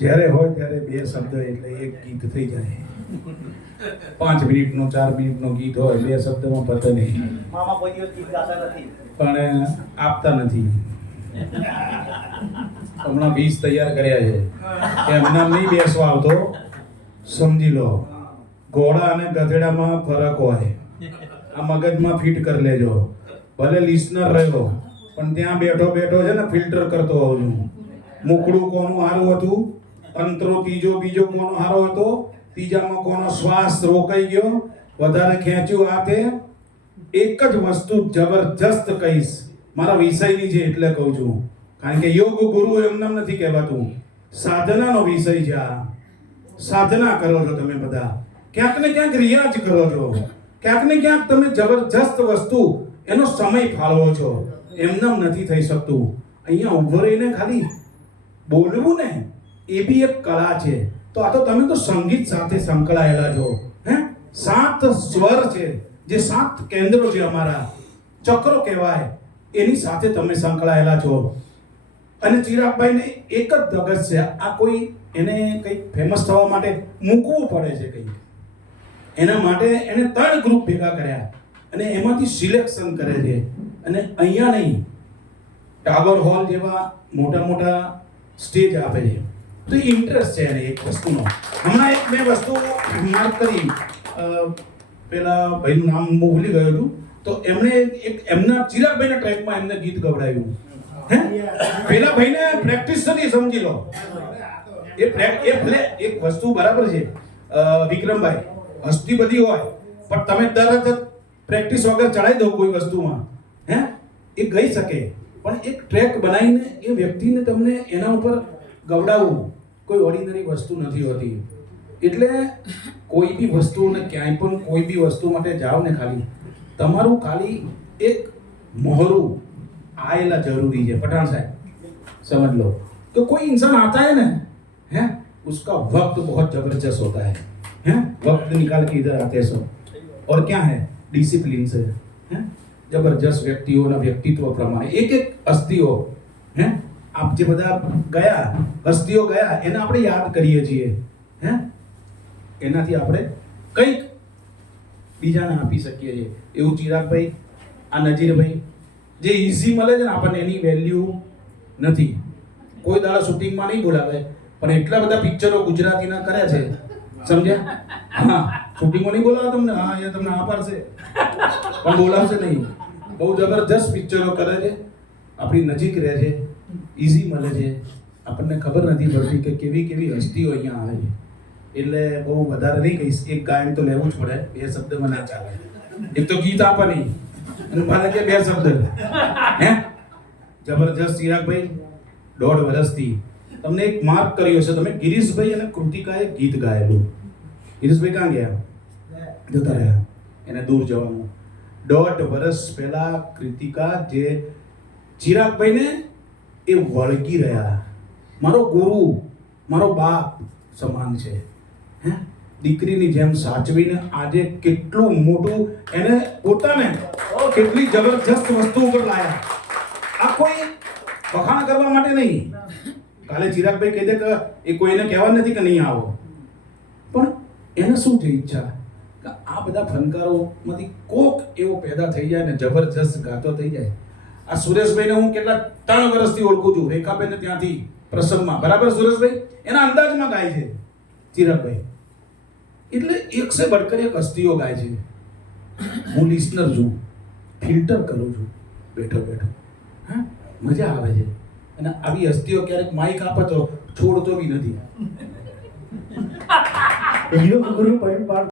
જ્યારે હોય ત્યારે બે શબ્દ એટલે એક ગીત થઈ જાય. 5 મિનિટનું 4 મિનિટનું ગીત હોય, બે શબ્દમાં પતે નહીં. મામા કોઈ દિવસ ગીત ગાતા નથી. પણ આપતા નથી. હમણાં બીજ તૈયાર કર્યા છે કે એમના નહીં બેસવા આવતો. સમજી લો, ઘોડા અને ગધેડામાં ફરક હોય. આ મગજમાં ફિટ કરી લેજો. ભલે લિસનર રહ્યો પણ ત્યાં બેઠો બેઠો છે ને ફિલ્ટર કરતો હોઉં છું. મુખડું કોનું સારું હતું, અંતરો બીજો કોનો સારો હતો, ત્રીજામાં કોનો શ્વાસ રોકાઈ ગયો, વધારે ખેંચ્યું. આ તે એક જ વસ્તુ જબરજસ્ત કહીશ, મારા વિષયની છે એટલે કહું છું. કારણ કે યોગ ગુરુ એમને નથી કહેવાતું, સાધનાનો વિષય છે. આ સાધના કરો છો તમે બધા, ક્યાંક ને ક્યાંક રિયાઝ કરો છો, ક્યાંક ને ક્યાંક તમે જબરજસ્ત વસ્તુ એનો સમય ફાળવો છો. એમને નથી થઈ શકતું. અહીંયા ઉભો રહીને ખાલી બોલવું ને એ બી એક કળા છે. તો આ તો તમે તો સંગીત સાથે સંકળાયેલા છો. 7 સ્વર છે, જે 7 કેન્દ્રો છે અમારા, ચક્રો કહેવાય, એની સાથે તમે સંકળાયેલા છો. અને ચિરાગભાઈને એક જ ધગશ છે, આ કોઈ એને કંઈક ફેમસ થવા માટે મૂકવું પડે છે કંઈક. એના માટે એને 3 ગ્રુપ ભેગા કર્યા અને એમાંથી સિલેક્શન કરે છે. અને અહીંયા નહીં, ટાગોર હોલ જેવા મોટા સ્ટેજ આપે છે. તો ઇન્ટરેસ્ટ છે એને એક વસ્તુનો. હમણાં એક બે વસ્તુ માર્ક કરી, પેલા ભાઈનું નામ હું ભૂલી ગયો છું. તો એમણે એમના ચિરાગભાઈના ટ્રેકમાં એમને ગીત ગવડાવ્યું. પેલા ભાઈને પ્રેક્ટિસ નથી, સમજી લો. એક વસ્તુ બરાબર છે વિક્રમભાઈ, હસ્તી બધી હોય પણ તમે તરત પ્રેક્ટિસ વગર ચડાઈ દો કોઈ વસ્તુમાં, એ ગઈ શકે. પણ એક ટ્રેક બનાવીને એ વ્યક્તિને તમને એના ઉપર ગવડાવવું કોઈ ઓર્ડિનરી વસ્તુ નથી હોતી. એટલે કોઈ બી વસ્તુને ક્યાંય પણ કોઈ બી વસ્તુ માટે જાઓ ને, તમારું ખાલી એક મોહરું आएला जरूरी है. पठान साहब समझ लो, तो कोई इंसान आता है ना, उसका वक्त बहुत जबरदस्त होता है. वक्त निकाल के इधर आते हैं सब. और क्या है, डिसिप्लिन से जबरदस्त व्यक्तिओं व्यक्तित्व प्रमाणे एक हस्तीओ, आप जे बधा गया हस्तीओ गया एना આપણે યાદ કરીએ છીએ. એનાથી આપણે કંઈક બીજાને આપી શકીએ છીએ. એવું ચિરાગભાઈ, આ નજીરભાઈ જે ઈઝી મળે છે ને આપણને, એની વેલ્યુ નથી. કોઈ દાડા શૂટિંગમાં નહીં બોલાવે પણ એટલા બધા પિક્ચરો ગુજરાતીના કર્યા છે, સમજ્યા? શૂટિંગમાં નહીં બોલાવે તમને, એ તમને આ પાડશે પણ બોલાવશે નહીં. બહુ જબરજસ્ત પિક્ચરો કરે છે, આપણી નજીક રહે છે, ઈઝી મળે છે. આપણને ખબર નથી પડતી કે કેવી હસ્તીઓ અહીંયા આવે છે. એટલે બહુ વધારે નહીં કહીશ. એક ગાયન તો લેવું જ પડે, 2 શબ્દમાં ના ચાલે. એક તો ગીત આપે નહીં અને મારે કે 2 શબ્દ. જબરજસ્ત ચિરાગભાઈ, 1.5 વર્ષથી તમને એક માર્ક કર્યો છે તમે. ગિરીશભાઈ અને કૃતિકાએ ગીત ગાયેલું. ગિરીશભાઈ ક્યાં ગયા? જતા રહ્યા, એને દૂર જવાનું. 1.5 વર્ષ પહેલા કૃતિકા જે ચિરાગભાઈને એ વળગી રહ્યા. મારો ગુરુ, મારો બાપ સમાન છે. દીકરીની જેમ સાચવીને આજે કેટલું મોટું એને પોતાને કેટલી જબરજસ્ત વસ્તુ ઉપર લાયા. આ કોઈ વખાણ કરવા માટે નહીં. કાલે ચિરાગભાઈ કહે છે કે એ કોઈને કહેવા નથી કે નહીં આવો, પણ એને શું છે ઈચ્છા કે આ બધા ફનકારોમાંથી કોક એવો પેદા થઈ જાય ને જબરજસ્ત ગાતો થઈ જાય. આ સુરેશભાઈને હું કેટલા 3 વર્ષથી ઓળખું છું, રેખાબેન ત્યાંથી પ્રસંગમાં. બરાબર, સુરેશભાઈ એના અંદાજમાં ગાય છે ચિરાગભાઈ. એટલે એક સે બળકર એક હસ્તીઓ ગાય છે. હું લિસનર છું, ફિલ્ટર કરું છું બેઠો. મજા આવે છે. અને આવી હસ્તીઓ ક્યારેક માઇક આપે તો છોડતો બી નથી. યોગ ગુરુ પરિવાર